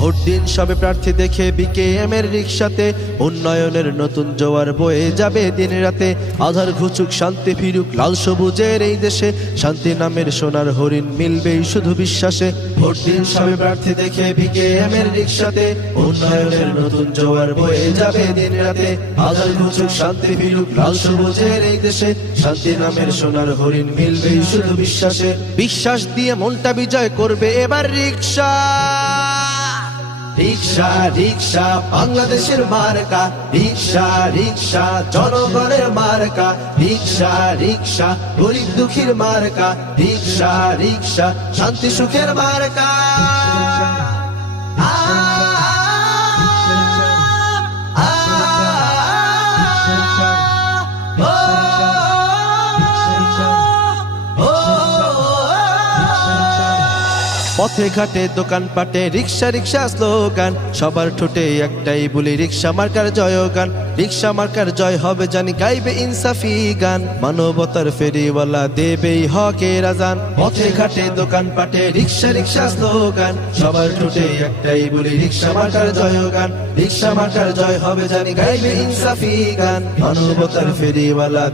Vote দিন সবে প্রার্থী দেখে বিকেএম এর রিকশাতে, উন্নয়নের নতুন জোয়ার বয়ে যাবে দিন রাতে। আধার ঘুচুক শান্তি ফিরুক লাল সবুজের এই দেশে, শান্তি নামের সোনার হরিণ মিলবেই শুধু বিশ্বাসে। ভোট দিন সবে প্রার্থী দেখে বিকেএম এর রিকশাতে, উন্নয়নের নতুন জোয়ার বয়ে যাবে দিন রাতে। আধার ঘুচুক শান্তি ফিরুক লাল সবুজের এই দেশে, শান্তি নামের সোনার হরিণ মিলবেই শুধু বিশ্বাসে। বিশ্বাস দিয়ে মনটা বিজয় করবে এবার রিকশা। রিকশা রিকশা বাংলাদেশের মার্কা, রিকশা রিকশা জনগণের মার্কা। রিকশা রিকশা গরিব দুঃখীর মার্কা, রিকশা রিকশা শান্তি সুখের মার্কা। পথে ঘাটে দোকান পাটে রিক্সা রিক্সা স্লোগান, সবার ঠোঁটে একটাই বলি রিক্সা মার্কার জয়গান। রিক্সা মার্কার জয় হবে জানি, গাইবে ইনসাফি গান, মানবতার ফেরিওয়ালা দেবেই হকের আজান। পথে ঘাটে দোকান পাটে রিক্সা রিক্সা স্লোগান, সবার ঠোঁটে একটাই বলি রিক্সা মার্কার জয়গান। রিক্সা মার্কার জয় হবে জানি, গাইবে ইনসাফি গান, মানবতার ফেরিওয়ালা